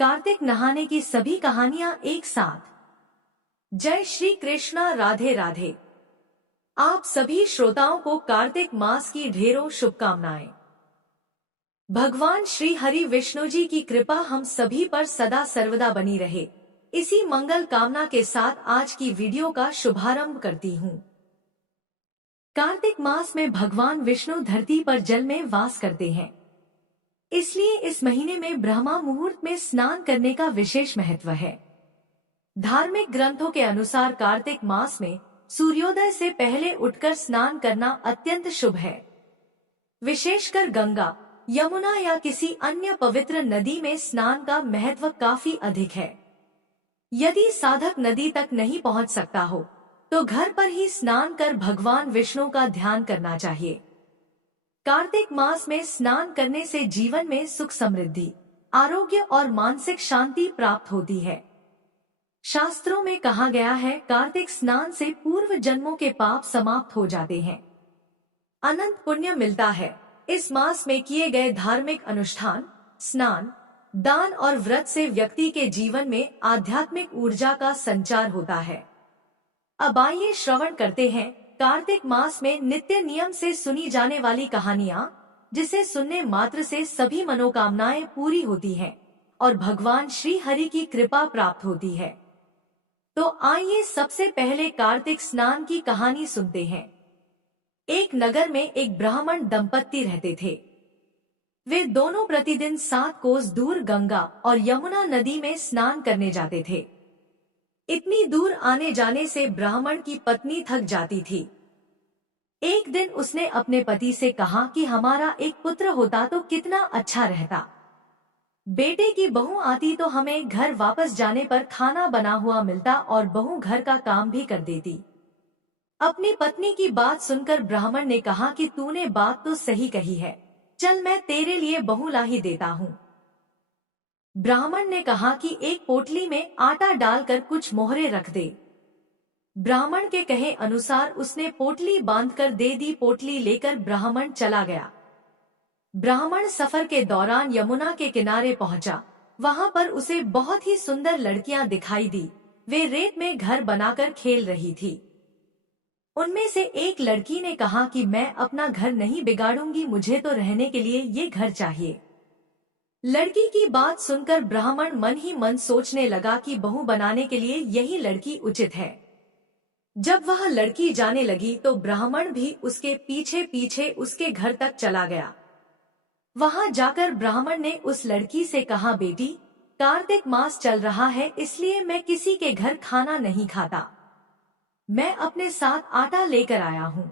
कार्तिक नहाने की सभी कहानियां एक साथ। जय श्री कृष्णा, राधे राधे। आप सभी श्रोताओं को कार्तिक मास की ढेरों शुभकामनाएं। भगवान श्री हरि विष्णु जी की कृपा हम सभी पर सदा सर्वदा बनी रहे, इसी मंगल कामना के साथ आज की वीडियो का शुभारंभ करती हूँ। कार्तिक मास में भगवान विष्णु धरती पर जल में वास करते हैं, इसलिए इस महीने में ब्रह्मा मुहूर्त में स्नान करने का विशेष महत्व है। धार्मिक ग्रंथों के अनुसार कार्तिक मास में सूर्योदय से पहले उठकर स्नान करना अत्यंत शुभ है। विशेषकर गंगा, यमुना या किसी अन्य पवित्र नदी में स्नान का महत्व काफी अधिक है। यदि साधक नदी तक नहीं पहुंच सकता हो तो घर पर ही स्नान कर भगवान विष्णु का ध्यान करना चाहिए। कार्तिक मास में स्नान करने से जीवन में सुख समृद्धि, आरोग्य और मानसिक शांति प्राप्त होती है। शास्त्रों में कहा गया है, कार्तिक स्नान से पूर्व जन्मों के पाप समाप्त हो जाते हैं, अनंत पुण्य मिलता है। इस मास में किए गए धार्मिक अनुष्ठान, स्नान, दान और व्रत से व्यक्ति के जीवन में आध्यात्मिक ऊर्जा का संचार होता है। अब आइए श्रवण करते हैं कार्तिक मास में नित्य नियम से सुनी जाने वाली कहानियां, जिसे सुनने मात्र से सभी मनोकामनाएं पूरी होती हैं और भगवान श्री हरि की कृपा प्राप्त होती है। तो आइए सबसे पहले कार्तिक स्नान की कहानी सुनते हैं। एक नगर में एक ब्राह्मण दंपत्ति रहते थे। वे दोनों प्रतिदिन 7 कोस दूर गंगा और यमुना नदी में स्नान करने जाते थे। इतनी दूर आने जाने से ब्राह्मण की पत्नी थक जाती थी। एक दिन उसने अपने पति से कहा कि हमारा एक पुत्र होता तो कितना अच्छा रहता। बेटे की बहू आती तो हमें घर वापस जाने पर खाना बना हुआ मिलता और बहू घर का काम भी कर देती। अपनी पत्नी की बात सुनकर ब्राह्मण ने कहा कि तूने बात तो सही कही है, चल मैं तेरे लिए बहू ला ही देता हूँ। ब्राह्मण ने कहा कि एक पोटली में आटा डालकर कुछ मोहरे रख दे। ब्राह्मण के कहे अनुसार उसने पोटली बांधकर दे दी। पोटली लेकर ब्राह्मण चला गया। ब्राह्मण सफर के दौरान यमुना के किनारे पहुंचा। वहां पर उसे बहुत ही सुंदर लड़कियां दिखाई दी। वे रेत में घर बनाकर खेल रही थी। उनमें से एक लड़की ने कहा कि मैं अपना घर नहीं बिगाड़ूंगी, मुझे तो रहने के लिए ये घर चाहिए। लड़की की बात सुनकर ब्राह्मण मन ही मन सोचने लगा कि बहू बनाने के लिए यही लड़की उचित है। जब वह लड़की जाने लगी तो ब्राह्मण भी उसके पीछे पीछे उसके घर तक चला गया। वहां जाकर ब्राह्मण ने उस लड़की से कहा, बेटी, कार्तिक मास चल रहा है, इसलिए मैं किसी के घर खाना नहीं खाता। मैं अपने साथ आटा लेकर आया हूँ।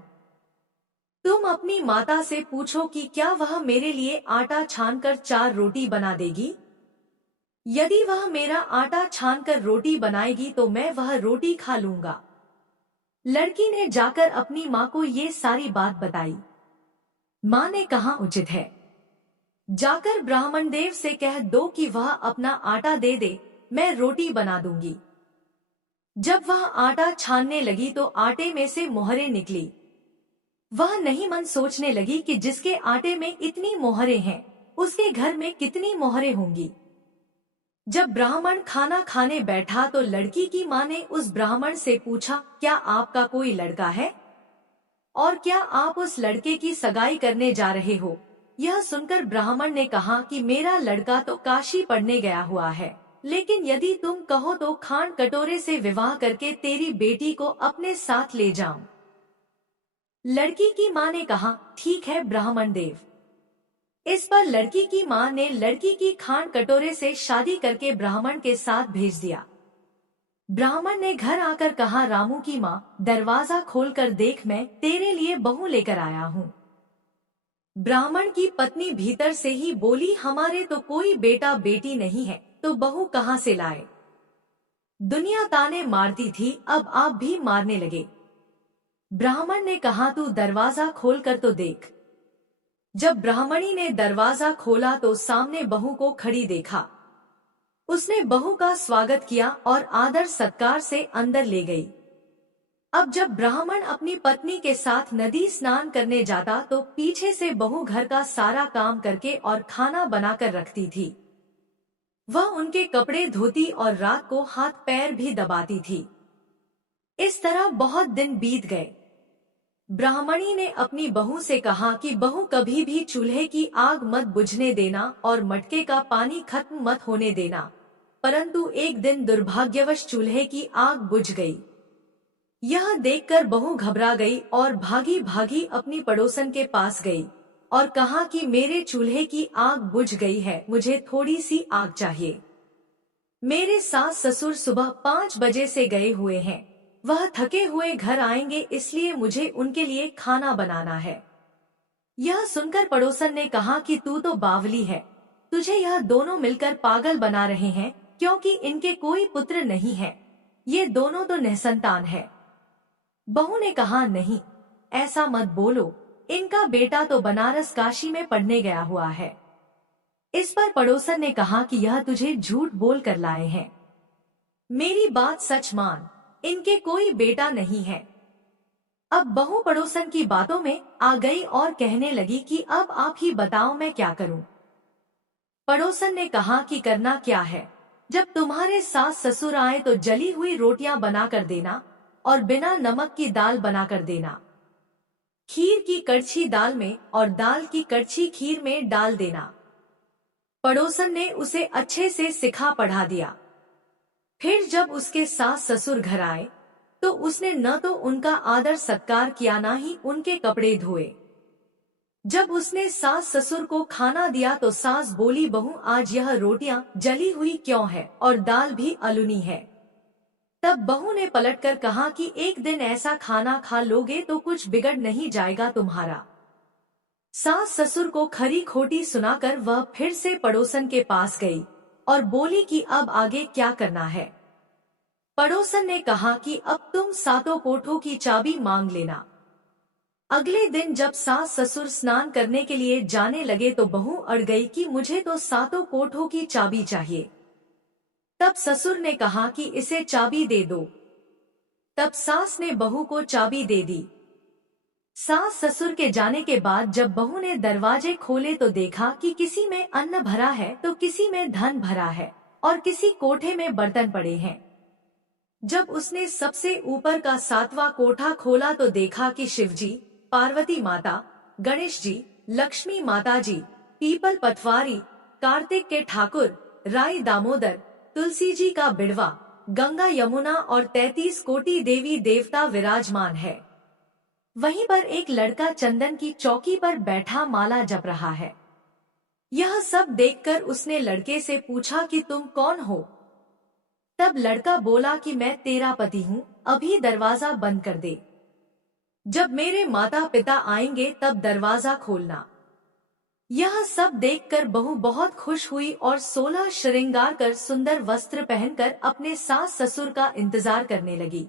तुम अपनी माता से पूछो कि क्या वह मेरे लिए आटा छानकर 4 रोटी बना देगी। यदि वह मेरा आटा छानकर रोटी बनाएगी तो मैं वह रोटी खा लूंगा। लड़की ने जाकर अपनी माँ को ये सारी बात बताई। माँ ने कहा, उचित है, जाकर ब्राह्मण देव से कह दो कि वह अपना आटा दे दे, मैं रोटी बना दूंगी। जब वह आटा छानने लगी तो आटे में से मोहरे निकली। वह नहीं मन सोचने लगी कि जिसके आटे में इतनी मोहरे हैं, उसके घर में कितनी मोहरे होंगी। जब ब्राह्मण खाना खाने बैठा तो लड़की की माँ ने उस ब्राह्मण से पूछा, क्या आपका कोई लड़का है और क्या आप उस लड़के की सगाई करने जा रहे हो। यह सुनकर ब्राह्मण ने कहा कि मेरा लड़का तो काशी पढ़ने गया हुआ है, लेकिन यदि तुम कहो तो खांड कटोरे से विवाह करके तेरी बेटी को अपने साथ ले जाऊं। लड़की की माँ ने कहा, ठीक है ब्राह्मण देव। इस पर लड़की की माँ ने लड़की की खांड कटोरे से शादी करके ब्राह्मण के साथ भेज दिया। ब्राह्मण ने घर आकर कहा, रामू की माँ, दरवाजा खोलकर देख, मैं तेरे लिए बहू लेकर आया हूँ। ब्राह्मण की पत्नी भीतर से ही बोली, हमारे तो कोई बेटा बेटी नहीं है, तो बहू कहाँ से लाए। दुनिया ताने मारती थी, अब आप भी मारने लगे। ब्राह्मण ने कहा, तू दरवाजा खोलकर तो देख। जब ब्राह्मणी ने दरवाजा खोला तो सामने बहू को खड़ी देखा। उसने बहू का स्वागत किया और आदर सत्कार से अंदर ले गई। अब जब ब्राह्मण अपनी पत्नी के साथ नदी स्नान करने जाता तो पीछे से बहू घर का सारा काम करके और खाना बनाकर रखती थी। वह उनके कपड़े धोती और रात को हाथ पैर भी दबाती थी। इस तरह बहुत दिन बीत गए। ब्राह्मणी ने अपनी बहू से कहा कि बहू कभी भी चूल्हे की आग मत बुझने देना और मटके का पानी खत्म मत होने देना। परंतु एक दिन दुर्भाग्यवश चूल्हे की आग बुझ गई। यह देखकर बहू घबरा गई और भागी भागी अपनी पड़ोसन के पास गई और कहा कि मेरे चूल्हे की आग बुझ गई है, मुझे थोड़ी सी आग चाहिए। मेरे सास ससुर सुबह 5 बजे से गए हुए हैं, वह थके हुए घर आएंगे, इसलिए मुझे उनके लिए खाना बनाना है। यह सुनकर पड़ोसन ने कहा कि तू तो बावली है, तुझे यह दोनों मिलकर पागल बना रहे हैं, क्योंकि इनके कोई पुत्र नहीं है, ये दोनों तो निसंतान है। बहू ने कहा नहीं, ऐसा मत बोलो, इनका बेटा तो बनारस काशी में पढ़ने गया हुआ है। इस पर पड़ोसन ने कहा कि यह तुझे झूठ बोल कर लाए हैं, मेरी बात सच मान, इनके कोई बेटा नहीं है। अब बहू पड़ोसन की बातों में आ गई और कहने लगी कि अब आप ही बताओ मैं क्या करूं। पड़ोसन ने कहा कि करना क्या है, जब तुम्हारे सास ससुर आए तो जली हुई रोटियां बना कर देना और बिना नमक की दाल बना कर देना। खीर की कड़छी दाल में और दाल की कड़छी खीर में डाल देना। पड़ोसन ने उसे अच्छे से सिखा पढ़ा दिया। फिर जब उसके सास ससुर घर आए तो उसने न तो उनका आदर सत्कार किया, न ही उनके कपड़े धोए। जब उसने सास ससुर को खाना दिया तो सास बोली, बहू आज यह रोटियां जली हुई क्यों है और दाल भी अलुनी है। तब बहू ने पलटकर कहा कि एक दिन ऐसा खाना खा लोगे तो कुछ बिगड़ नहीं जाएगा तुम्हारा। सास ससुर को खरी खोटी सुनाकर वह फिर से पड़ोसन के पास गई और बोली कि अब आगे क्या करना है। पड़ोसन ने कहा कि अब तुम सातों कोठों की चाबी मांग लेना। अगले दिन जब सास ससुर स्नान करने के लिए जाने लगे तो बहू अड़ गई कि मुझे तो सातों कोठों की चाबी चाहिए। तब ससुर ने कहा कि इसे चाबी दे दो। तब सास ने बहू को चाबी दे दी। सास ससुर के जाने के बाद जब बहू ने दरवाजे खोले तो देखा कि किसी में अन्न भरा है तो किसी में धन भरा है और किसी कोठे में बर्तन पड़े हैं। जब उसने सबसे ऊपर का 7वां कोठा खोला तो देखा कि शिवजी, पार्वती माता, गणेश जी, लक्ष्मी माता जी, पीपल पटवारी, कार्तिक के ठाकुर, राई दामोदर, तुलसी जी का बिड़वा, गंगा यमुना और 33 कोटि देवी देवता विराजमान है। वहीं पर एक लड़का चंदन की चौकी पर बैठा माला जप रहा है। यह सब देखकर उसने लड़के से पूछा कि तुम कौन हो। तब लड़का बोला कि मैं तेरा पति हूँ, अभी दरवाजा बंद कर दे। जब मेरे माता पिता आएंगे तब दरवाजा खोलना। यह सब देखकर बहू बहुत खुश हुई और 16 श्रृंगार कर सुंदर वस्त्र पहनकर अपने सास ससुर का इंतजार करने लगी।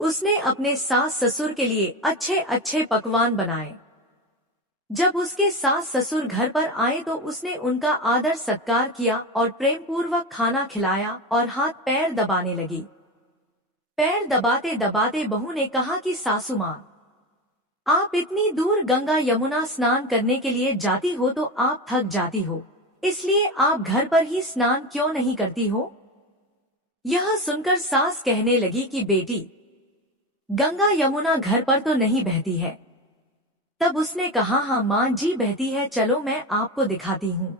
उसने अपने सास ससुर के लिए अच्छे अच्छे पकवान बनाए। जब उसके सास ससुर घर पर आए तो उसने उनका आदर सत्कार किया और प्रेम पूर्वक खाना खिलाया और हाथ पैर दबाने लगी। पैर दबाते दबाते बहू ने कहा कि सासू माँ, आप इतनी दूर गंगा यमुना स्नान करने के लिए जाती हो तो आप थक जाती हो, इसलिए आप घर पर ही स्नान क्यों नहीं करती हो। यह सुनकर सास कहने लगी कि बेटी, गंगा यमुना घर पर तो नहीं बहती है। तब उसने कहा, हाँ माँ जी बहती है, चलो मैं आपको दिखाती हूँ।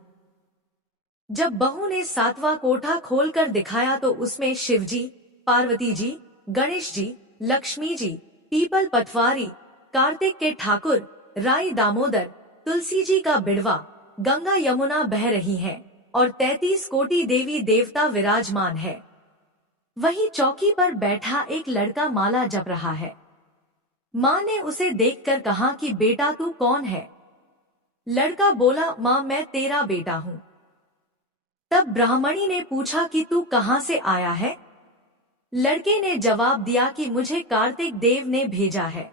जब बहू ने 7वां कोठा खोलकर दिखाया तो उसमें शिवजी, पार्वती जी, गणेश जी, लक्ष्मी जी, पीपल पटवारी, कार्तिक के ठाकुर, राई दामोदर, तुलसी जी का बिड़वा, गंगा यमुना बह रही हैं और 33 कोटि देवी देवता विराजमान है। वहीं चौकी पर बैठा एक लड़का माला जप रहा है। माँ ने उसे देखकर कहा कि बेटा तू कौन है। लड़का बोला, माँ मैं तेरा बेटा हूँ। तब ब्राह्मणी ने पूछा कि तू कहाँ से आया है। लड़के ने जवाब दिया कि मुझे कार्तिक देव ने भेजा है।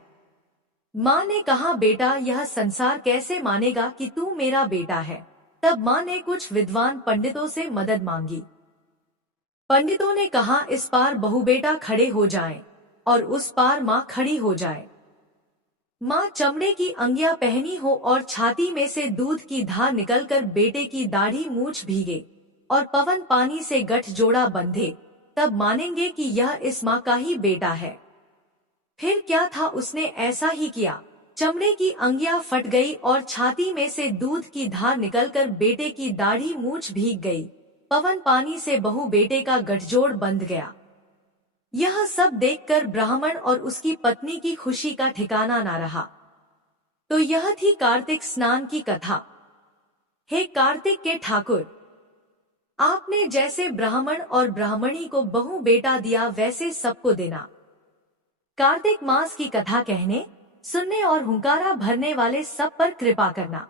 माँ ने कहा, बेटा यह संसार कैसे मानेगा कि तू मेरा बेटा है। तब माँ ने कुछ विद्वान पंडितों से मदद मांगी। पंडितों ने कहा, इस पार बहू बेटा खड़े हो जाएं और उस पार माँ खड़ी हो जाए। माँ चमड़े की अंगिया पहनी हो और छाती में से दूध की धार निकलकर बेटे की दाढ़ी मूछ भीगे। और पवन पानी से गठजोड़ा बंधे, तब मानेंगे कि यह इस माँ का ही बेटा है। फिर क्या था, उसने ऐसा ही किया। चमड़े की अंगिया फट गई और छाती में से दूध की धार निकलकर बेटे की दाढ़ी मूंछ भीग गई। पवन पानी से बहू बेटे का गठजोड़ बंध गया। यह सब देखकर ब्राह्मण और उसकी पत्नी की खुशी का ठिकाना न रहा। तो यह थी कार्तिक स्नान की कथा। हे कार्तिक के ठाकुर, आपने जैसे ब्राह्मण और ब्राह्मणी को बहू बेटा दिया वैसे सबको देना। कार्तिक मास की कथा कहने, सुनने और हुंकारा भरने वाले सब पर कृपा करना।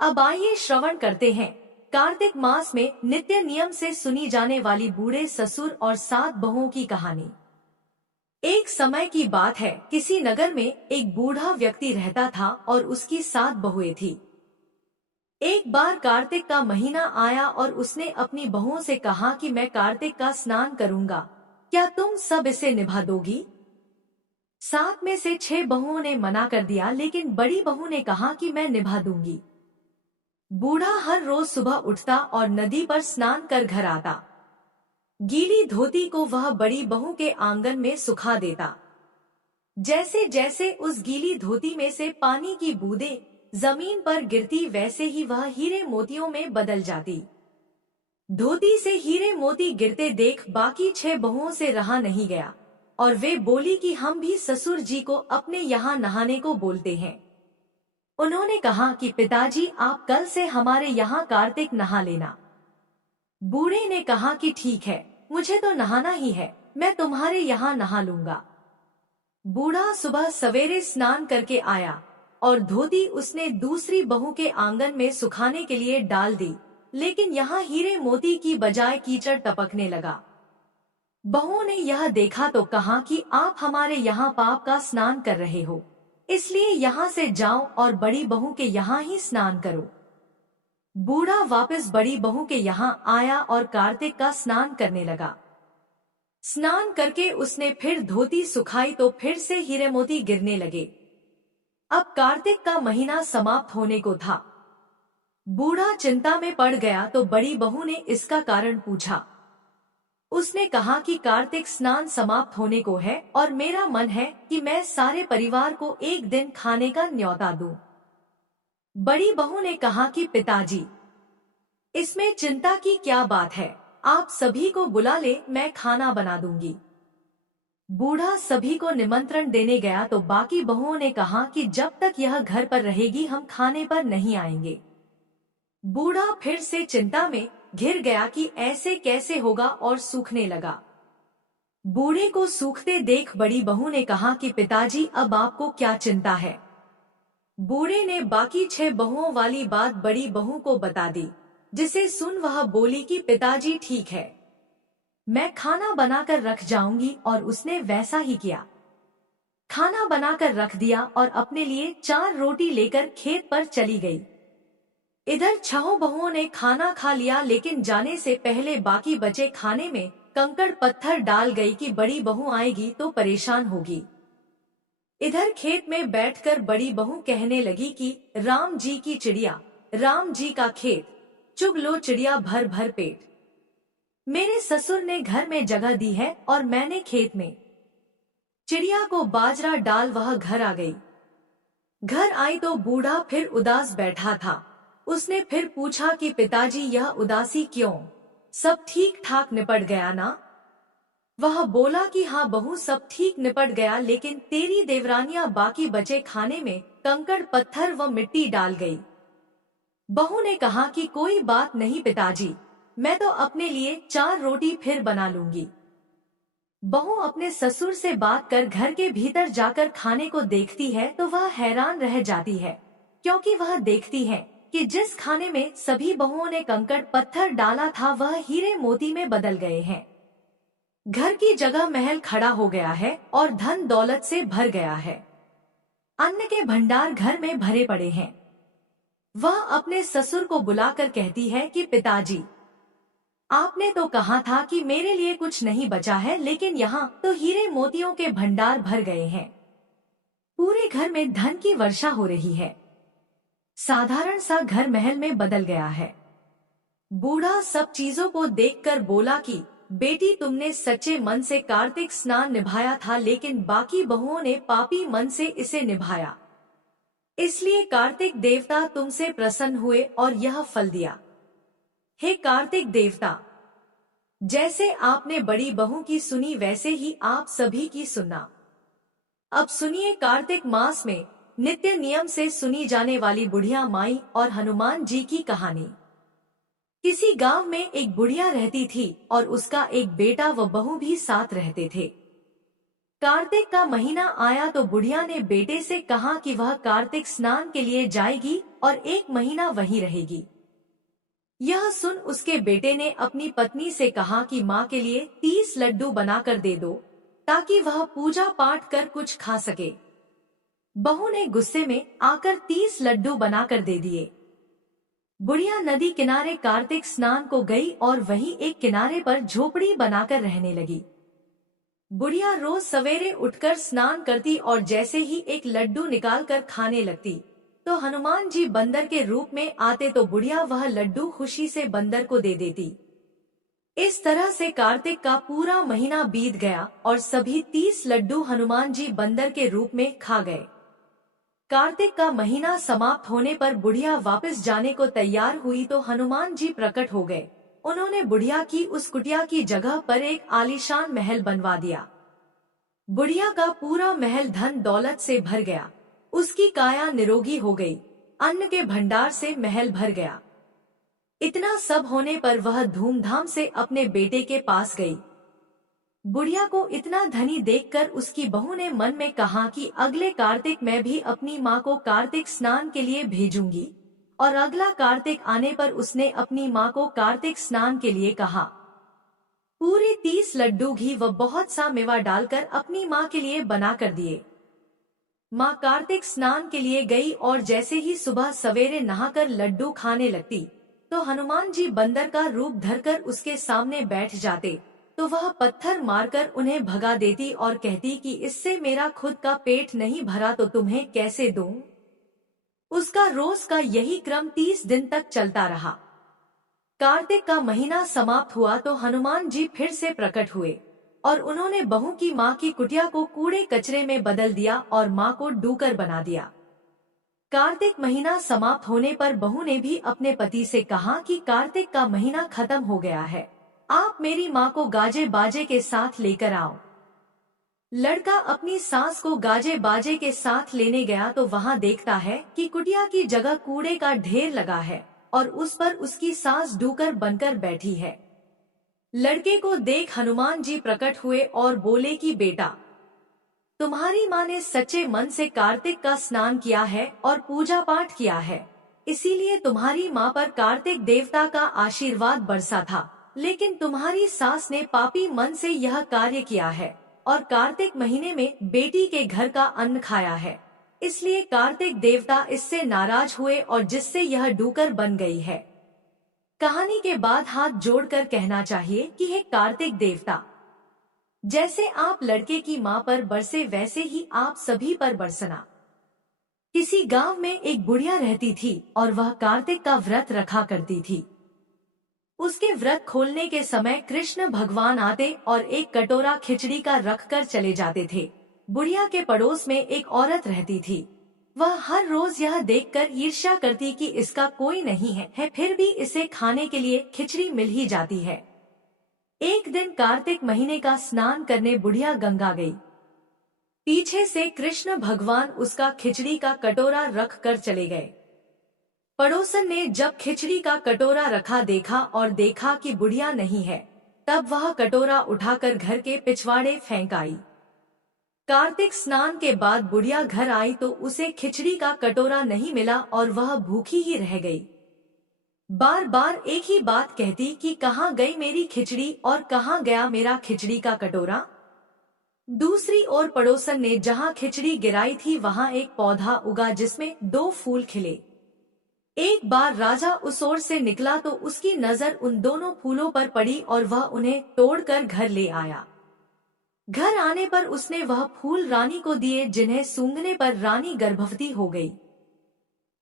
अब आइए श्रवण करते हैं कार्तिक मास में नित्य नियम से सुनी जाने वाली बूढ़े ससुर और 7 बहुओं की कहानी। एक समय की बात है, किसी नगर में एक बूढ़ा व्यक्ति रहता था और उसकी 7 बहुएं थी। एक बार कार्तिक का महीना आया और उसने अपनी बहुओं से कहा कि मैं कार्तिक का स्नान करूंगा, क्या तुम सब इसे निभा दोगी? 7 में से 6 बहुओं ने मना कर दिया, लेकिन बड़ी बहू ने कहा कि मैं निभा दूंगी। बूढ़ा हर रोज सुबह उठता और नदी पर स्नान कर घर आता। गीली धोती को वह बड़ी बहू के आंगन में सुखा देता। जैसे जैसे उस गीली धोती में से पानी की बूंदें जमीन पर गिरती, वैसे ही वह हीरे मोतियों में बदल जाती। धोती से हीरे मोती गिरते देख बाकी 6 बहुओं से रहा नहीं गया और वे बोली कि हम भी ससुर जी को अपने यहाँ नहाने को बोलते हैं। उन्होंने कहा कि पिताजी, आप कल से हमारे यहाँ कार्तिक नहा लेना। बूढ़े ने कहा कि ठीक है, मुझे तो नहाना ही है, मैं तुम्हारे यहाँ नहा लूंगा। बूढ़ा सुबह सवेरे स्नान करके आया और धोती उसने दूसरी बहू के आंगन में सुखाने के लिए डाल दी, लेकिन यहाँ हीरे मोती की बजाय कीचड़ टपकने लगा। बहुओं ने यह देखा तो कहा कि आप हमारे यहाँ पाप का स्नान कर रहे हो, इसलिए यहाँ से जाओ और बड़ी बहू के यहाँ ही स्नान करो। बूढ़ा वापस बड़ी बहू के यहाँ आया और कार्तिक का स्नान करने लगा। स्नान करके उसने फिर धोती सुखाई तो फिर से हीरे मोती गिरने लगे। अब कार्तिक का महीना समाप्त होने को था। बूढ़ा चिंता में पड़ गया तो बड़ी बहू ने इसका कारण पूछा। उसने कहा कि कार्तिक स्नान समाप्त होने को है और मेरा मन है कि मैं सारे परिवार को एक दिन खाने का न्योता दूं। बड़ी बहू ने कहा कि पिताजी, इसमें चिंता की क्या बात है, आप सभी को बुला ले, मैं खाना बना दूंगी। बूढ़ा सभी को निमंत्रण देने गया तो बाकी बहुओं ने कहा कि जब तक यह घर पर रहेगी हम खाने पर नहीं आएंगे। बूढ़ा फिर से चिंता में घिर गया कि ऐसे कैसे होगा और सूखने लगा। बूढ़े को सूखते देख बड़ी बहू ने कहा कि पिताजी, अब आपको क्या चिंता है? बूढ़े ने बाकी 6 बहुओं वाली बात बड़ी बहू को बता दी, जिसे सुन वह बोली कि पिताजी ठीक है, मैं खाना बनाकर रख जाऊंगी। और उसने वैसा ही किया। खाना बनाकर रख दिया और अपने लिए 4 रोटी लेकर खेत पर चली गई। इधर 6 बहुओं ने खाना खा लिया, लेकिन जाने से पहले बाकी बचे खाने में कंकड़ पत्थर डाल गई कि बड़ी बहू आएगी तो परेशान होगी। इधर खेत में बैठकर बड़ी बहू कहने लगी कि राम जी की चिड़िया, राम जी का खेत, चुग लो चिड़िया भर भर पेट। मेरे ससुर ने घर में जगह दी है और मैंने खेत में। चिड़िया को बाजरा डाल वह घर आ गई। घर आई तो बूढ़ा फिर उदास बैठा था। उसने फिर पूछा कि पिताजी, यह उदासी क्यों? सब ठीक ठाक निपट गया ना? वह बोला कि हाँ बहू, सब ठीक निपट गया, लेकिन तेरी देवरानियां बाकी बचे खाने में कंकड़ पत्थर व मिट्टी डाल गई। बहू ने कहा कि कोई बात नहीं पिताजी, मैं तो अपने लिए 4 रोटी फिर बना लूंगी। बहू अपने ससुर से बात कर घर के भीतर जाकर खाने को देखती है तो वह हैरान रह जाती है, क्योंकि वह देखती है कि जिस खाने में सभी बहुओं ने कंकड़ पत्थर डाला था वह हीरे मोती में बदल गए हैं। घर की जगह महल खड़ा हो गया है और धन दौलत से भर गया है। अन्न के भंडार घर में भरे पड़े हैं। वह अपने ससुर को बुलाकर कहती है कि पिताजी, आपने तो कहा था कि मेरे लिए कुछ नहीं बचा है, लेकिन यहाँ तो हीरे मोतियों के भंडार भर गए हैं। पूरे घर में धन की वर्षा हो रही है। साधारण सा घर महल में बदल गया है। बूढ़ा सब चीजों को देखकर बोला कि बेटी, तुमने सच्चे मन से कार्तिक स्नान निभाया था, लेकिन बाकी बहुओं ने पापी मन से इसे निभाया। इसलिए कार्तिक देवता तुमसे प्रसन्न हुए और यह फल दिया। हे कार्तिक देवता, जैसे आपने बड़ी बहू की सुनी, वैसे ही आप सभी की सुनना। अब सुनिए कार्तिक मास में नित्य नियम से सुनी जाने वाली बुढ़िया माई और हनुमान जी की कहानी। किसी गांव में एक बुढ़िया रहती थी और उसका एक बेटा व बहू भी साथ रहते थे। कार्तिक का महीना आया तो बुढ़िया ने बेटे से कहा कि वह कार्तिक स्नान के लिए जाएगी और 1 महीना वहीं रहेगी। यह सुन उसके बेटे ने अपनी पत्नी से कहा कि माँ के लिए 30 लड्डू बनाकर दे दो, ताकि वह पूजा पाठ कर कुछ खा सके। बहू ने गुस्से में आकर 30 लड्डू बनाकर दे दिए। बुढ़िया नदी किनारे कार्तिक स्नान को गई और वहीं एक किनारे पर झोपड़ी बनाकर रहने लगी। बुढ़िया रोज सवेरे उठकर स्नान करती और जैसे ही एक लड्डू निकालकर खाने लगती तो हनुमान जी बंदर के रूप में आते तो बुढ़िया वह लड्डू खुशी से बंदर को दे देती। इस तरह से कार्तिक का पूरा महीना बीत गया और सभी 30 लड्डू हनुमान जी बंदर के रूप में खा गए। कार्तिक का महीना समाप्त होने पर बुढ़िया वापस जाने को तैयार हुई तो हनुमान जी प्रकट हो गए। उन्होंने बुढ़िया की उस कुटिया की जगह पर एक आलीशान महल बनवा दिया। बुढ़िया का पूरा महल धन दौलत से भर गया। उसकी काया निरोगी हो गई। अन्न के भंडार से महल भर गया। इतना सब होने पर वह धूमधाम से अपने बेटे के पास गई। बुढ़िया को इतना धनी देखकर उसकी बहू ने मन में कहा कि अगले कार्तिक मैं भी अपनी माँ को कार्तिक स्नान के लिए भेजूंगी। और अगला कार्तिक आने पर उसने अपनी माँ को कार्तिक स्नान के लिए कहा। पूरे 30 लड्डू घी व बहुत सा मेवा डालकर अपनी माँ के लिए बना कर दिए। माँ कार्तिक स्नान के लिए गई और जैसे ही सुबह सवेरे नहाकर लड्डू खाने लगती तो हनुमान जी बंदर का रूप धरकर उसके सामने बैठ जाते तो वह पत्थर मारकर उन्हें भगा देती और कहती कि इससे मेरा खुद का पेट नहीं भरा तो तुम्हें कैसे दूं। उसका रोज का यही क्रम 30 दिन तक चलता रहा। कार्तिक का महीना समाप्त हुआ तो हनुमान जी फिर से प्रकट हुए और उन्होंने बहू की माँ की कुटिया को कूड़े कचरे में बदल दिया और माँ को डूकर बना दिया। कार्तिक महीना समाप्त होने पर बहू ने भी अपने पति से कहा कि कार्तिक का महीना खत्म हो गया है, आप मेरी माँ को गाजे बाजे के साथ लेकर आओ। लड़का अपनी सास को गाजे बाजे के साथ लेने गया तो वहाँ देखता है कि कुटिया की जगह कूड़े का ढेर लगा है और उस पर उसकी सास डूकर बनकर बैठी है। लड़के को देख हनुमान जी प्रकट हुए और बोले कि बेटा, तुम्हारी माँ ने सच्चे मन से कार्तिक का स्नान किया है और पूजा पाठ किया है, इसीलिए तुम्हारी माँ पर कार्तिक देवता का आशीर्वाद बरसा था। लेकिन तुम्हारी सास ने पापी मन से यह कार्य किया है और कार्तिक महीने में बेटी के घर का अन्न खाया है, इसलिए कार्तिक देवता इससे नाराज हुए और जिससे यह डूकर बन गई है। कहानी के बाद हाथ जोड़कर कहना चाहिए कि हे कार्तिक देवता, जैसे आप लड़के की माँ पर बरसे वैसे ही आप सभी पर बरसना। किसी गांव में एक बुढ़िया रहती थी और वह कार्तिक का व्रत रखा करती थी। उसके व्रत खोलने के समय कृष्ण भगवान आते और एक कटोरा खिचड़ी का रख कर चले जाते थे। बुढ़िया के पड़ोस में एक औरत रहती थी। वह हर रोज यह देखकर ईर्ष्या करती कि इसका कोई नहीं है, फिर भी इसे खाने के लिए खिचड़ी मिल ही जाती है। एक दिन कार्तिक महीने का स्नान करने बुढ़िया गंगा गई। पीछे से कृष्ण भगवान उसका खिचड़ी का कटोरा रख कर चले गए। पड़ोसन ने जब खिचड़ी का कटोरा रखा देखा और देखा कि बुढ़िया नहीं है, तब वह कटोरा उठाकर घर के पिछवाड़े फेंक आई। कार्तिक स्नान के बाद बुढ़िया घर आई तो उसे खिचड़ी का कटोरा नहीं मिला और वह भूखी ही रह गई। बार बार एक ही बात कहती कि कहाँ गई मेरी खिचड़ी और कहाँ गया मेरा खिचड़ी का कटोरा। दूसरी ओर पड़ोसन ने जहाँ खिचड़ी गिराई थी वहाँ एक पौधा उगा जिसमें 2 फूल खिले। एक बार राजा उस ओर से निकला तो उसकी नजर उन दोनों फूलों पर पड़ी और वह उन्हें तोड़कर घर ले आया। घर आने पर उसने वह फूल रानी को दिए, जिन्हें सूंघने पर रानी गर्भवती हो गई।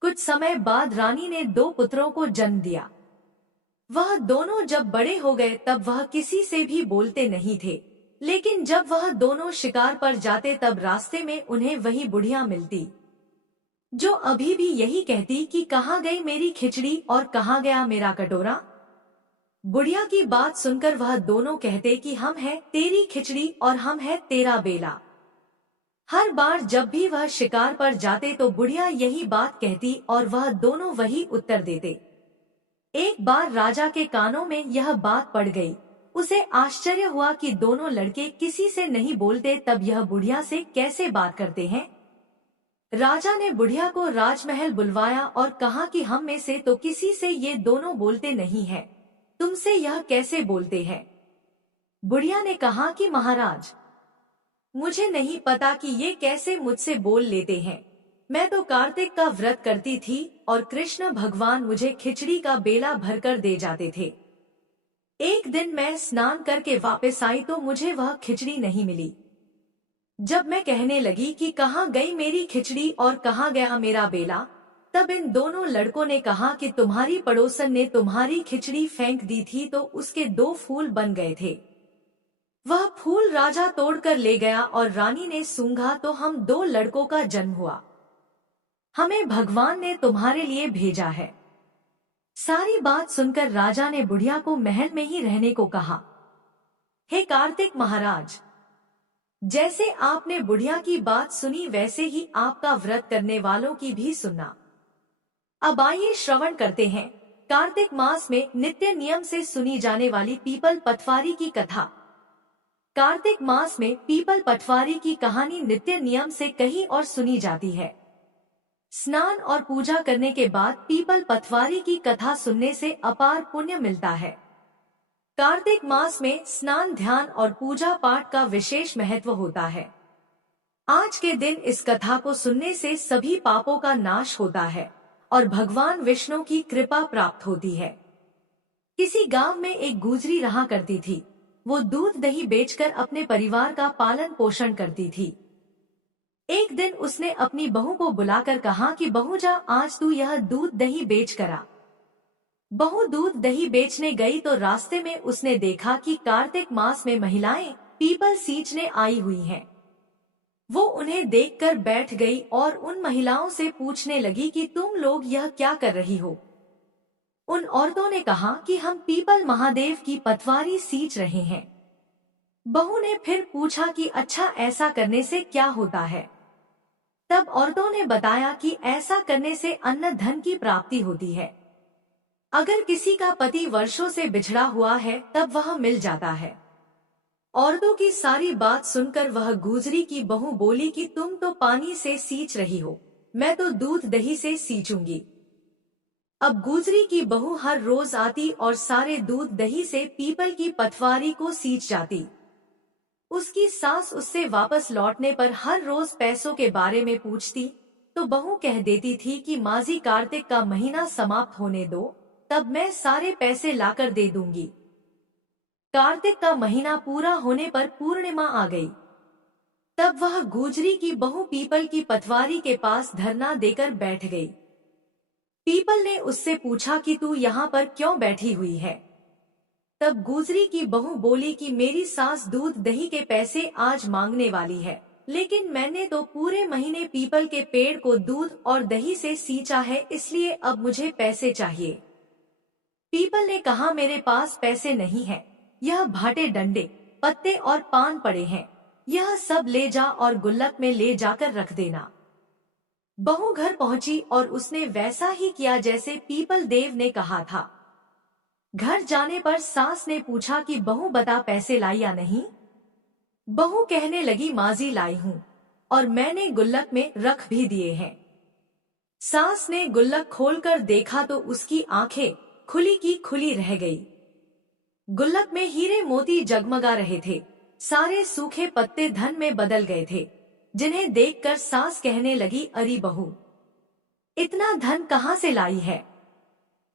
कुछ समय बाद रानी ने 2 पुत्रों को जन्म दिया। वह दोनों जब बड़े हो गए तब वह किसी से भी बोलते नहीं थे, लेकिन जब वह दोनों शिकार पर जाते तब रास्ते में उन्हें वही बुढ़िया मिलती, जो अभी भी यही कहती कि कहाँ गई मेरी खिचड़ी और कहाँ गया मेरा कटोरा। बुढ़िया की बात सुनकर वह दोनों कहते कि हम हैं तेरी खिचड़ी और हम हैं तेरा बेला। हर बार जब भी वह शिकार पर जाते तो बुढ़िया यही बात कहती और वह दोनों वही उत्तर देते। एक बार राजा के कानों में यह बात पड़ गई। उसे आश्चर्य हुआ कि दोनों लड़के किसी से नहीं बोलते, तब यह बुढ़िया से कैसे बात करते हैं। राजा ने बुढ़िया को राजमहल बुलवाया और कहा कि हम में से तो किसी से ये दोनों बोलते नहीं हैं, तुमसे यह कैसे बोलते हैं। बुढ़िया ने कहा कि महाराज, मुझे नहीं पता कि ये कैसे मुझसे बोल लेते हैं। मैं तो कार्तिक का व्रत करती थी और कृष्ण भगवान मुझे खिचड़ी का बेला भरकर दे जाते थे। एक दिन मैं स्नान करके वापस आई तो मुझे वह खिचड़ी नहीं मिली। जब मैं कहने लगी कि कहाँ गई मेरी खिचड़ी और कहाँ गया मेरा बेला, तब इन दोनों लड़कों ने कहा कि तुम्हारी पड़ोसन ने तुम्हारी खिचड़ी फेंक दी थी तो उसके 2 फूल बन गए थे। वह फूल राजा तोड़कर ले गया और रानी ने सूंघा तो हम 2 लड़कों का जन्म हुआ। हमें भगवान ने तुम्हारे लिए भेजा है। सारी बात सुनकर राजा ने बुढ़िया को महल में ही रहने को कहा। हे कार्तिक महाराज, जैसे आपने बुढ़िया की बात सुनी वैसे ही आपका व्रत करने वालों की भी सुनना। अब आइए श्रवण करते हैं कार्तिक मास में नित्य नियम से सुनी जाने वाली पीपल पटवारी की कथा। कार्तिक मास में पीपल पटवारी की कहानी नित्य नियम से कही और सुनी जाती है। स्नान और पूजा करने के बाद पीपल पटवारी की कथा सुनने से अपार पुण्य मिलता है। कार्तिक मास में स्नान, ध्यान और पूजा पाठ का विशेष महत्व होता है। आज के दिन इस कथा को सुनने से सभी पापों का नाश होता है और भगवान विष्णु की कृपा प्राप्त होती है। किसी गांव में एक गुजरी रहा करती थी। वो दूध दही बेचकर अपने परिवार का पालन पोषण करती थी। एक दिन उसने अपनी बहू को बुलाकर कहा कि बहू जा, आज तू यह दूध दही बेच कर आ। बहू दूध दही बेचने गई तो रास्ते में उसने देखा कि कार्तिक मास में महिलाएं पीपल सींचने आई हुई हैं। वो उन्हें देखकर बैठ गई और उन महिलाओं से पूछने लगी कि तुम लोग यह क्या कर रही हो। उन औरतों ने कहा कि हम पीपल महादेव की पटवारी सींच रहे हैं। बहू ने फिर पूछा कि अच्छा, ऐसा करने से क्या होता है। तब औरतों ने बताया कि ऐसा करने से अन्न धन की प्राप्ति होती है। अगर किसी का पति वर्षों से बिछड़ा हुआ है तब वह मिल जाता है। औरतों की सारी बात सुनकर वह गुजरी की बहू बोली कि तुम तो पानी से सींच रही हो, मैं तो दूध दही से सींचूंगी। अब गुजरी की बहू हर रोज आती और सारे दूध दही से पीपल की पटवारी को सींच जाती। उसकी सास उससे वापस लौटने पर हर रोज पैसों के बारे में पूछती तो बहू कह देती थी कि माजी कार्तिक का महीना समाप्त होने दो, तब मैं सारे पैसे लाकर दे दूंगी। कार्तिक का महीना पूरा होने पर पूर्णिमा आ गई। तब वह गुजरी की बहू पीपल की पटवारी के पास धरना देकर बैठ गई। पीपल ने उससे पूछा कि तू यहाँ पर क्यों बैठी हुई है। तब गुजरी की बहू बोली कि मेरी सास दूध दही के पैसे आज मांगने वाली है, लेकिन मैंने तो पूरे महीने पीपल के पेड़ को दूध और दही से सींचा है, इसलिए अब मुझे पैसे चाहिए। पीपल ने कहा मेरे पास पैसे नहीं है, यह भाटे डंडे पत्ते और पान पड़े हैं, यह सब ले जा और गुल्लक में ले जाकर रख देना। बहू घर पहुंची और उसने वैसा ही किया जैसे पीपल देव ने कहा था। घर जाने पर सास ने पूछा कि बहू बता पैसे लाई या नहीं। बहू कहने लगी माजी लाई हूँ और मैंने गुल्लक में रख भी दिए हैं। सास ने गुल्लक खोलकर देखा तो उसकी आंखें खुली की खुली रह गई। गुल्लक में हीरे मोती जगमगा रहे थे, सारे सूखे पत्ते धन में बदल गए थे, जिन्हें देखकर सास कहने लगी अरे बहू, इतना धन कहाँ से लाई है।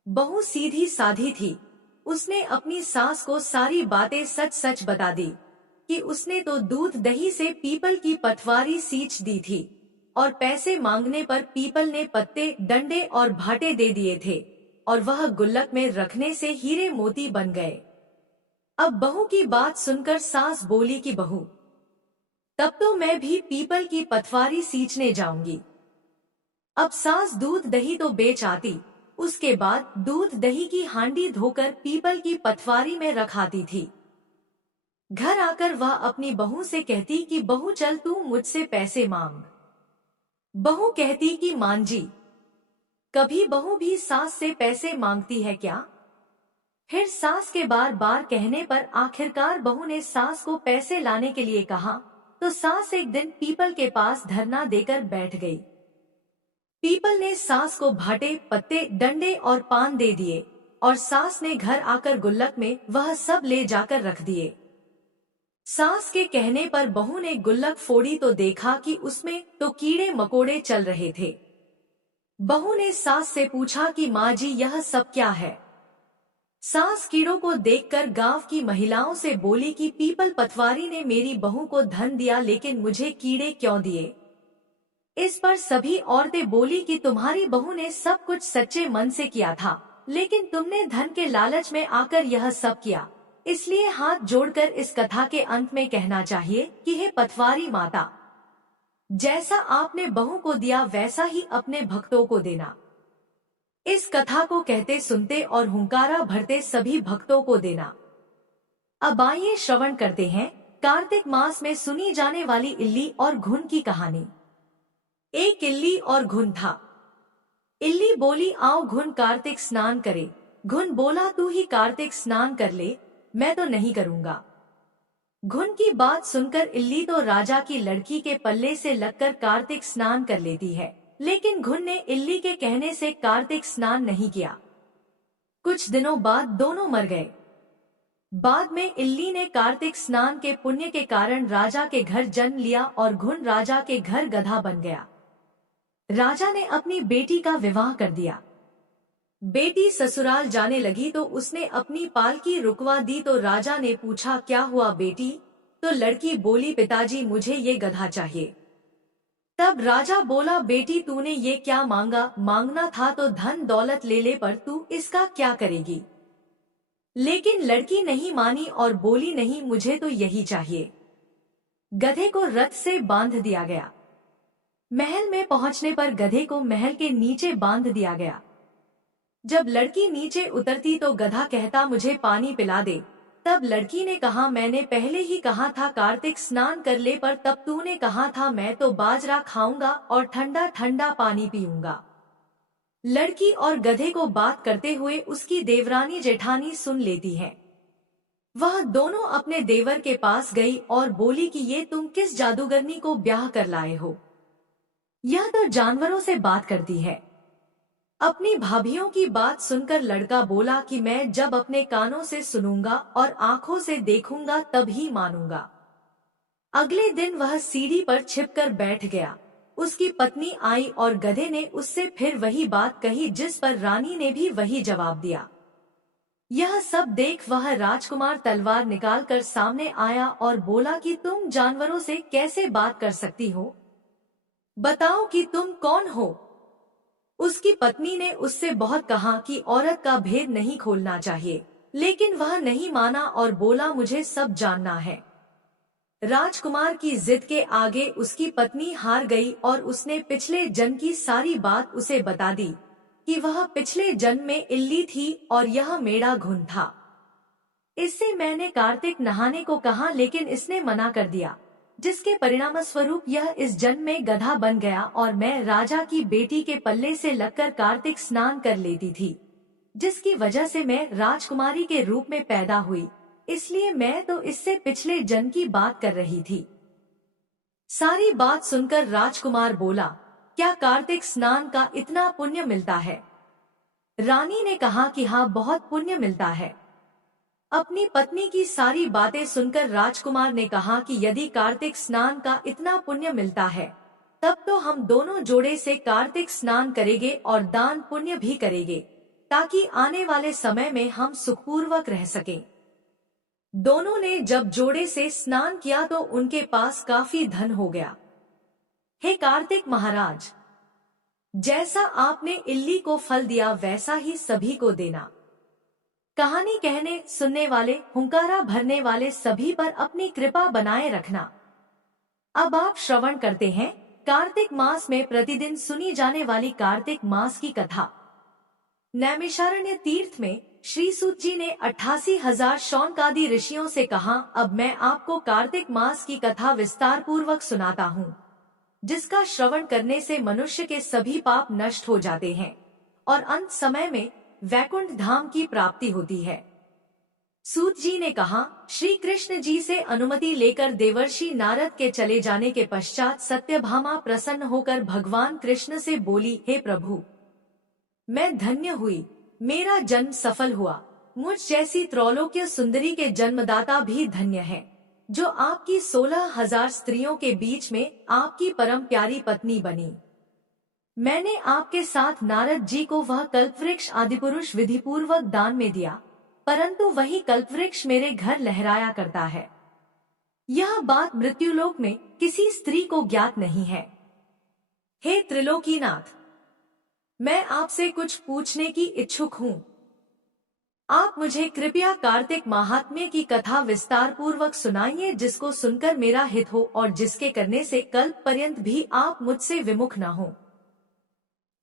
बहू सीधी साधी थी, उसने अपनी सास को सारी बातें सच सच बता दी कि उसने तो दूध दही से पीपल की पटवारी सींच दी थी और पैसे मांगने पर पीपल ने पत्ते डंडे और भाटे दे दिए थे और वह गुल्लक में रखने से हीरे मोती बन गए। अब बहू की बात सुनकर सास बोली कि बहू, तब तो मैं भी पीपल की पटवारी सींचने जाऊंगी। अब सास दूध दही तो बेच आती, उसके बाद दूध दही की हांडी धोकर पीपल की पटवारी में रखाती थी। घर आकर वह अपनी बहू से कहती कि बहू चल तू मुझसे पैसे मांग। बहू कहती कि मान जी। कभी बहू भी सास से पैसे मांगती है क्या? फिर सास के बार बार कहने पर आखिरकार बहू ने सास को पैसे लाने के लिए कहा, तो सास एक दिन पीपल के पास धरना देकर बैठ गई। पीपल ने सास को भाटे, पत्ते, डंडे और पान दे दिए और सास ने घर आकर गुल्लक में वह सब ले जाकर रख दिए। सास के कहने पर बहू ने गुल्लक फोड़ी तो देखा कि उसमें तो कीड़े मकोड़े चल रहे थे। बहू ने सास से पूछा कि माँ जी यह सब क्या है? सास कीड़ों को देखकर गांव की महिलाओं से बोली कि पीपल पटवारी ने मेरी बहू को धन दिया, लेकिन मुझे कीड़े क्यों दिए? इस पर सभी औरतें बोली कि तुम्हारी बहू ने सब कुछ सच्चे मन से किया था, लेकिन तुमने धन के लालच में आकर यह सब किया। इसलिए हाथ जोड़कर इस कथा के अंत में कहना चाहिए कि हे पटवारी माता, जैसा आपने बहू को दिया वैसा ही अपने भक्तों को देना। इस कथा को कहते सुनते और हुंकारा भरते सभी भक्तों को देना। अब आइए श्रवण करते हैं कार्तिक मास में सुनी जाने वाली इल्ली और घुन की कहानी। एक इल्ली और घुन था। इल्ली बोली आओ घुन कार्तिक स्नान करे। घुन बोला तू ही कार्तिक स्नान कर ले, मैं तो नहीं करूंगा। घुन की बात सुनकर इल्ली तो राजा की लड़की के पल्ले से लगकर कार्तिक स्नान कर लेती है, लेकिन घुन ने इल्ली के कहने से कार्तिक स्नान नहीं किया। कुछ दिनों बाद दोनों मर गए। बाद में इल्ली ने कार्तिक स्नान के पुण्य के कारण राजा के घर जन्म लिया और घुन राजा के घर गधा बन गया। राजा ने अपनी बेटी का विवाह कर दिया। बेटी ससुराल जाने लगी तो उसने अपनी पालकी रुकवा दी, तो राजा ने पूछा क्या हुआ बेटी? तो लड़की बोली पिताजी मुझे ये गधा चाहिए। तब राजा बोला बेटी तूने ये क्या मांगा? मांगना था तो धन दौलत ले ले, पर तू इसका क्या करेगी? लेकिन लड़की नहीं मानी और बोली नहीं, मुझे तो यही चाहिए। गधे को रथ से बांध दिया गया। महल में पहुंचने पर गधे को महल के नीचे बांध दिया गया। जब लड़की नीचे उतरती तो गधा कहता मुझे पानी पिला दे। तब लड़की ने कहा मैंने पहले ही कहा था कार्तिक स्नान कर ले, पर तब तूने कहा था मैं तो बाजरा खाऊंगा और ठंडा ठंडा पानी पीऊंगा। लड़की और गधे को बात करते हुए उसकी देवरानी जेठानी सुन लेती है। वह दोनों अपने देवर के पास गई और बोली कि ये तुम किस जादूगरनी को ब्याह कर लाए हो? यह तो जानवरों से बात करती है। अपनी भाभियों की बात सुनकर लड़का बोला कि मैं जब अपने कानों से सुनूंगा और आंखों से देखूंगा तब ही मानूंगा। अगले दिन वह सीढ़ी पर छिपकर बैठ गया। उसकी पत्नी आई और गधे ने उससे फिर वही बात कही, जिस पर रानी ने भी वही जवाब दिया। यह सब देख वह राजकुमार तलवार निकालकर सामने आया और बोला कि तुम जानवरों से कैसे बात कर सकती हो? बताओ कि तुम कौन हो? उसकी पत्नी ने उससे बहुत कहा कि औरत का भेद नहीं खोलना चाहिए, लेकिन वह नहीं माना और बोला मुझे सब जानना है। राजकुमार की जिद के आगे उसकी पत्नी हार गई और उसने पिछले जन्म की सारी बात उसे बता दी कि वह पिछले जन्म में इल्ली थी और यह मेरा घुन था। इससे मैंने कार्तिक नहाने को कहा, लेकिन इसने मना कर दिया, जिसके परिणाम स्वरूप यह इस जन्म में गधा बन गया और मैं राजा की बेटी के पल्ले से लगकर कार्तिक स्नान कर लेती थी, जिसकी वजह से मैं राजकुमारी के रूप में पैदा हुई। इसलिए मैं तो इससे पिछले जन्म की बात कर रही थी। सारी बात सुनकर राजकुमार बोला क्या कार्तिक स्नान का इतना पुण्य मिलता है? रानी ने कहा कि हाँ बहुत पुण्य मिलता है। अपनी पत्नी की सारी बातें सुनकर राजकुमार ने कहा कि यदि कार्तिक स्नान का इतना पुण्य मिलता है तब तो हम दोनों जोड़े से कार्तिक स्नान करेंगे और दान पुण्य भी करेंगे, ताकि आने वाले समय में हम सुखपूर्वक रह सकें। दोनों ने जब जोड़े से स्नान किया तो उनके पास काफी धन हो गया। हे कार्तिक महाराज, जैसा आपने इल्ली को फल दिया वैसा ही सभी को देना। कहानी कहने सुनने वाले हुंकारा भरने वाले सभी पर अपनी कृपा बनाए रखना। अब आप श्रवण करते हैं कार्तिक मास में प्रतिदिन सुनी जाने वाली कार्तिक मास की कथा। नैमिषारण्य तीर्थ में श्री सूत जी ने 88,000 शौनकादि ऋषियों से कहा, अब मैं आपको कार्तिक मास की कथा विस्तार पूर्वक सुनाता हूँ, जिसका श्रवण करने से मनुष्य के सभी पाप नष्ट हो जाते हैं और अंत समय में वैकुंठ धाम की प्राप्ति होती है। सूत जी ने कहा, श्री कृष्ण जी से अनुमति लेकर देवर्षि नारद के चले जाने के पश्चात सत्यभामा प्रसन्न होकर भगवान कृष्ण से बोली, हे प्रभु, मैं धन्य हुई, मेरा जन्म सफल हुआ। मुझ जैसी त्रैलोक्य सुंदरी के जन्मदाता भी धन्य है, जो आपकी 16,000 स्त्रियों के बीच में आपकी परम प्यारी पत्नी बनी। मैंने आपके साथ नारद जी को वह कल्पवृक्ष आदिपुरुष विधि पूर्वक दान में दिया, परंतु वही कल्पवृक्ष मेरे घर लहराया करता है। यह बात मृत्युलोक में किसी स्त्री को ज्ञात नहीं है। हे त्रिलोकीनाथ, मैं आपसे कुछ पूछने की इच्छुक हूँ। आप मुझे कृपया कार्तिक महात्म्य की कथा विस्तार पूर्वक सुनाइए, जिसको सुनकर मेरा हित हो और जिसके करने से कल्प पर्यंत भी आप मुझसे विमुख न हो।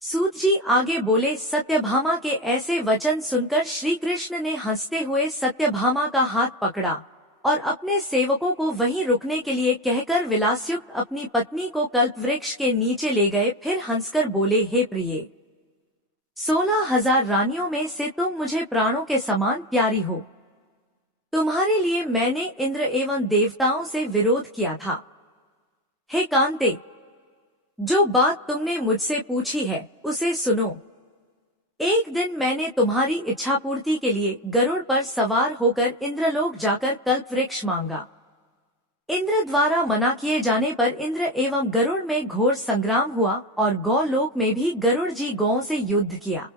सूत जी आगे बोले, सत्यभामा के ऐसे वचन सुनकर श्री कृष्ण ने हंसते हुए सत्यभामा का हाथ पकड़ा और अपने सेवकों को वहीं रुकने के लिए कहकर विलासयुक्त अपनी पत्नी को कल्पवृक्ष के नीचे ले गए। फिर हंसकर बोले, हे प्रिय, 16,000 रानियों में से तुम मुझे प्राणों के समान प्यारी हो। तुम्हारे लिए मैंने इंद्र एवं देवताओं से विरोध किया था। हे कांते, जो बात तुमने मुझसे पूछी है उसे सुनो। एक दिन मैंने तुम्हारी इच्छा पूर्ति के लिए गरुड़ पर सवार होकर इंद्रलोक जाकर कल्पवृक्ष मांगा। इंद्र द्वारा मना किए जाने पर इंद्र एवं गरुड़ में घोर संग्राम हुआ और गौलोक में भी गरुड़ जी गौ से युद्ध किया।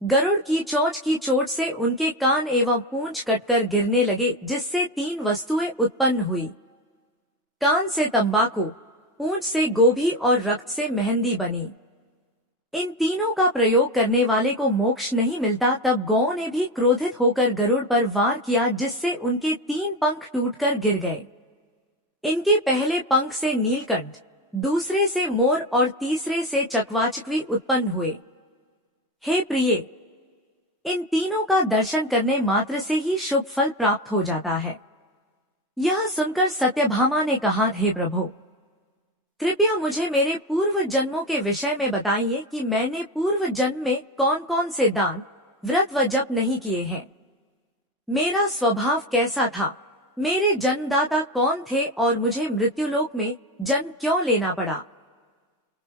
गरुड़ की चोंच से उनके कान एवं पूंछ कटकर गिरने लगे, जिससे 3 वस्तुएं उत्पन्न हुई। कान से तंबाकू, पूंछ से गोभी और रक्त से मेहंदी बनी। इन तीनों का प्रयोग करने वाले को मोक्ष नहीं मिलता। तब गौ ने भी क्रोधित होकर गरुड़ पर वार किया, जिससे उनके 3 पंख टूटकर गिर गए। इनके पहले पंख से नीलकंठ, दूसरे से मोर और तीसरे से चकवाचकवी उत्पन्न हुए। हे प्रिय, इन तीनों का दर्शन करने मात्र से ही शुभ फल प्राप्त हो जाता है। यह सुनकर सत्यभामा ने कहा, हे प्रभु, कृपया मुझे मेरे पूर्व जन्मों के विषय में बताइए कि मैंने पूर्व जन्म में कौन कौन से दान, व्रत व जप नहीं किए हैं। मेरा स्वभाव कैसा था, मेरे जन्मदाता कौन थे और मुझे मृत्युलोक में जन्म क्यों लेना पड़ा।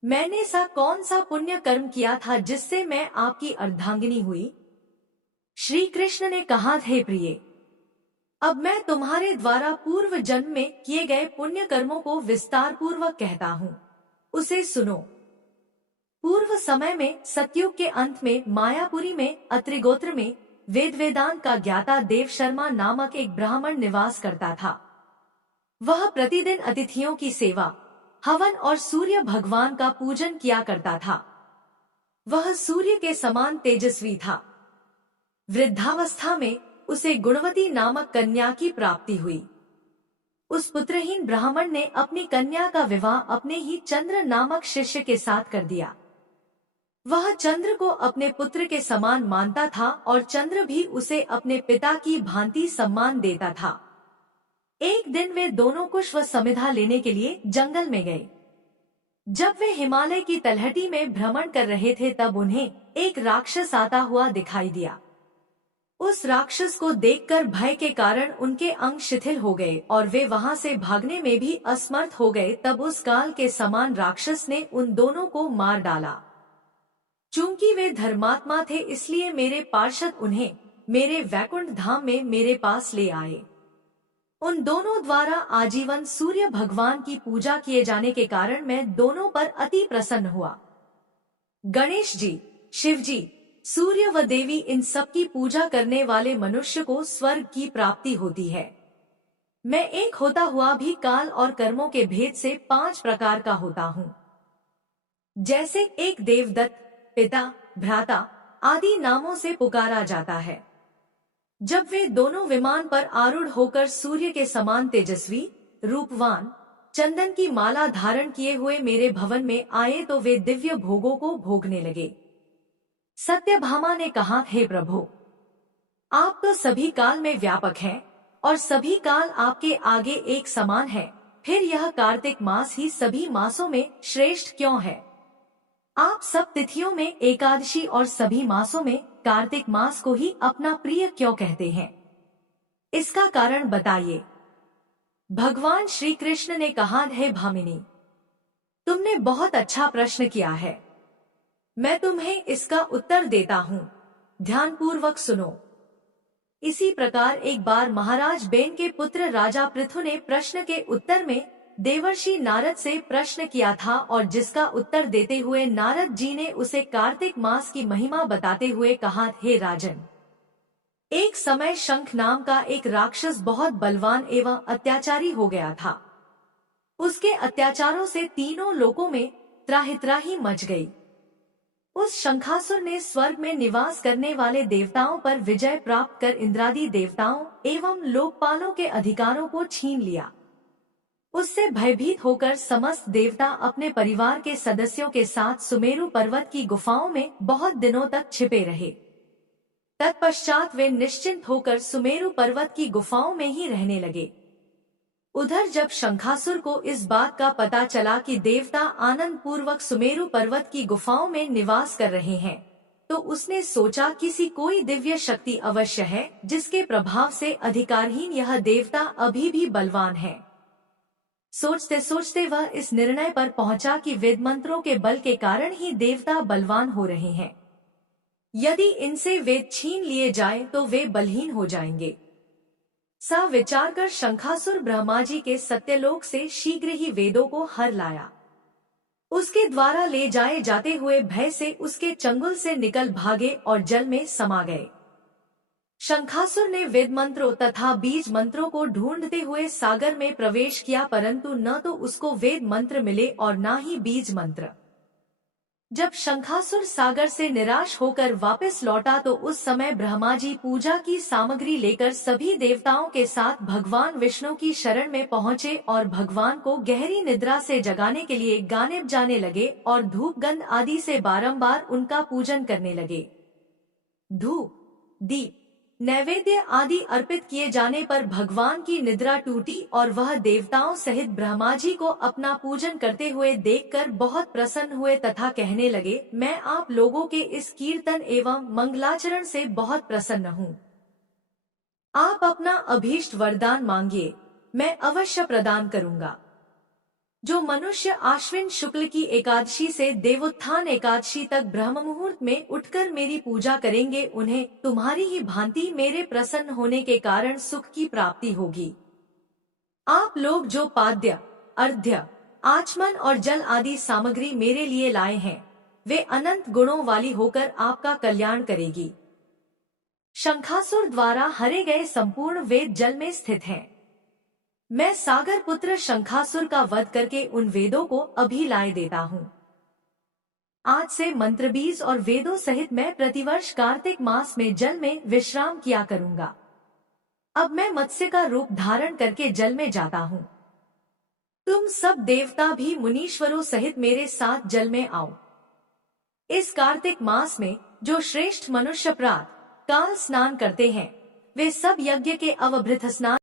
मैंने कौन सा पुण्य कर्म किया था जिससे मैं आपकी अर्धांगिनी हुई। श्री कृष्ण ने कहा, हे प्रिय, अब मैं तुम्हारे द्वारा पूर्व जन्म में किए गए पुण्य कर्मों को विस्तार पूर्वक कहता हूँ, उसे सुनो। पूर्व समय में सतयुग के अंत में मायापुरी में अत्रिगोत्र में वेदांत का ज्ञाता देव शर्मा नामक एक ब्राह्मण निवास करता था। वह प्रतिदिन अतिथियों की सेवा, हवन और सूर्य भगवान का पूजन किया करता था। वह सूर्य के समान तेजस्वी था। वृद्धावस्था में उसे गुणवती नामक कन्या की प्राप्ति हुई। उस पुत्रहीन ब्राह्मण ने अपनी कन्या का विवाह अपने ही चंद्र नामक शिष्य के साथ कर दिया। वह चंद्र को अपने पुत्र के समान मानता था और चंद्र भी उसे अपने पिता की भांति सम्मान देता था। एक दिन वे दोनों कुश व समिधा लेने के लिए जंगल में गए। जब वे हिमालय की तलहटी में भ्रमण कर रहे थे, तब उन्हें एक राक्षस आता हुआ दिखाई दिया। उस राक्षस को देखकर भय के कारण उनके अंग शिथिल हो गए और वे वहां से भागने में भी असमर्थ हो गए। तब उस काल के समान राक्षस ने उन दोनों को मार डाला। चूंकि वे धर्मात्मा थे, इसलिए मेरे पार्षद उन्हें मेरे वैकुंठ धाम में मेरे पास ले आए। उन दोनों द्वारा आजीवन सूर्य भगवान की पूजा किए जाने के कारण मैं दोनों पर अति प्रसन्न हुआ। गणेश जी, शिव जी, सूर्य व देवी, इन सब की पूजा करने वाले मनुष्य को स्वर्ग की प्राप्ति होती है। मैं एक होता हुआ भी काल और कर्मों के भेद से 5 प्रकार का होता हूँ। जैसे एक देवदत्त, पिता, भ्राता आदि नामों से पुकारा जाता है। जब वे दोनों विमान पर आरूढ़ होकर सूर्य के समान तेजस्वी, रूपवान, चंदन की माला धारण किए हुए मेरे भवन में आए तो वे दिव्य भोगों को भोगने लगे। सत्यभामा ने कहा, हे प्रभु, आप तो सभी काल में व्यापक हैं और सभी काल आपके आगे एक समान है। फिर यह कार्तिक मास ही सभी मासों में श्रेष्ठ क्यों है? आप सब तिथियों में एकादशी और सभी मासों में कार्तिक मास को ही अपना प्रिय क्यों कहते हैं? इसका कारण बताइए। भगवान श्री कृष्ण ने कहा, हे भामिनी, तुमने बहुत अच्छा प्रश्न किया है। मैं तुम्हें इसका उत्तर देता हूँ, ध्यानपूर्वक सुनो। इसी प्रकार एक बार महाराज बेन के पुत्र राजा पृथु ने प्रश्न के उत्तर में देवर्षि नारद से प्रश्न किया था और जिसका उत्तर देते हुए नारद जी ने उसे कार्तिक मास की महिमा बताते हुए कहा, हे राजन, एक समय शंख नाम का एक राक्षस बहुत बलवान एवं अत्याचारी हो गया था। उसके अत्याचारों से तीनों लोकों में त्राहि मच गई। उस शंखासुर ने स्वर्ग में निवास करने वाले देवताओं पर विजय प्राप्त कर इंद्रादि देवताओं एवं लोकपालों के अधिकारों को छीन लिया। उससे भयभीत होकर समस्त देवता अपने परिवार के सदस्यों के साथ सुमेरु पर्वत की गुफाओं में बहुत दिनों तक छिपे रहे। तत्पश्चात वे निश्चिंत होकर सुमेरु पर्वत की गुफाओं में ही रहने लगे। उधर जब शंखासुर को इस बात का पता चला कि देवता आनंद पूर्वक सुमेरु पर्वत की गुफाओं में निवास कर रहे हैं, तो उसने सोचा किसी कोई दिव्य शक्ति अवश्य है जिसके प्रभाव से अधिकारहीन यह देवता अभी भी बलवान है। सोचते सोचते वह इस निर्णय पर पहुंचा कि वेद मंत्रों के बल के कारण ही देवता बलवान हो रहे हैं। यदि इनसे वेद छीन लिए जाए तो वे बलहीन हो जाएंगे। सा विचार कर शंखासुर ब्रह्मा जी के सत्यलोक से शीघ्र ही वेदों को हर लाया। उसके द्वारा ले जाए जाते हुए भय से उसके चंगुल से निकल भागे और जल में समा गए। शंखासुर ने वेद मंत्रों तथा बीज मंत्रों को ढूंढते हुए सागर में प्रवेश किया, परंतु न तो उसको वेद मंत्र मिले और न ही बीज मंत्र। जब शंखासुर सागर से निराश होकर वापस लौटा तो उस समय ब्रह्मा जी पूजा की सामग्री लेकर सभी देवताओं के साथ भगवान विष्णु की शरण में पहुँचे और भगवान को गहरी निद्रा से जगाने के लिए गाने बजाने लगे और धूप गंध आदि से बारंबार उनका पूजन करने लगे। धूप, दीप, नैवेद्य आदि अर्पित किए जाने पर भगवान की निद्रा टूटी और वह देवताओं सहित ब्रह्मा जी को अपना पूजन करते हुए देखकर बहुत प्रसन्न हुए तथा कहने लगे, मैं आप लोगों के इस कीर्तन एवं मंगलाचरण से बहुत प्रसन्न हूँ। आप अपना अभीष्ट वरदान मांगिए, मैं अवश्य प्रदान करूँगा। जो मनुष्य आश्विन शुक्ल की एकादशी से देवोत्थान एकादशी तक ब्रह्म मुहूर्त में उठकर मेरी पूजा करेंगे, उन्हें तुम्हारी ही भांति मेरे प्रसन्न होने के कारण सुख की प्राप्ति होगी। आप लोग जो पाद्य, अर्घ्य, आचमन और जल आदि सामग्री मेरे लिए लाए हैं, वे अनंत गुणों वाली होकर आपका कल्याण करेगी। शंखासुर द्वारा हरे गए संपूर्ण वेद जल में स्थित हैं। मैं सागर पुत्र शंखासुर का वध करके उन वेदों को अभी लाए देता हूँ। आज से मंत्रबीज और वेदों सहित मैं प्रतिवर्ष कार्तिक मास में जल में विश्राम किया करूँगा। अब मैं मत्स्य का रूप धारण करके जल में जाता हूँ। तुम सब देवता भी मुनीश्वरों सहित मेरे साथ जल में आओ। इस कार्तिक मास में जो श्रेष्ठ मनुष्य प्रातः काल स्नान करते हैं, वे सब यज्ञ के अवभृत स्नान